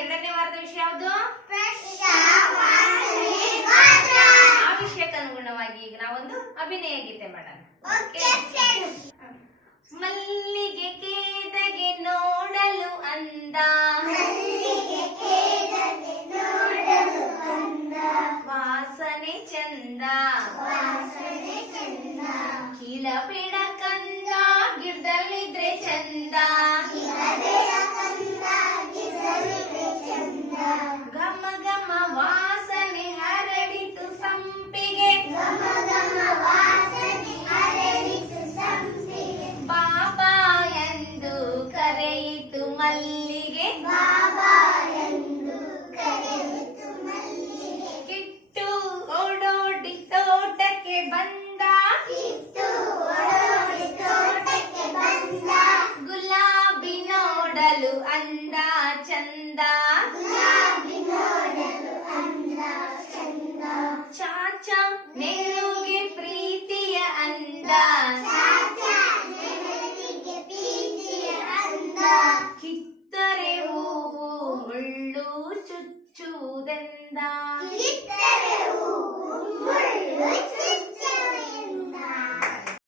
ಎರಡನೇ ವಾರದ ವಿಷಯ ಯಾವುದು? ಅನುಗುಣವಾಗಿ ಈಗ ನಾವೊಂದು ಅಭಿನಯ ಗೀತೆ ಮಾಡೋಣ. ಮಲ್ಲಿಗೆ ಕೇದಗೆ ನೋಡಲು ಅಂದ. ವಾಸನೆ ಚಂದ. ಕೀಳಬೇಡ ಕರೆಯಿತು ಮಲ್ಲಿಗೆ. ಬಾಬಾ ಎಂದು ಮಲ್ಲಿಗೆ. ಓಡೋಡಿ ತೋಟಕ್ಕೆ ಬಂದ. ಕಿಟ್ಟು ಓಡೋಡಿ ತೋಟಕ್ಕೆ ಬಂದ. ಗುಲಾಬಿ ನೋಡಲು ಅಂದ. ಸುಳ್ಳು ಚುಚ್ಚುವುದೆಂದ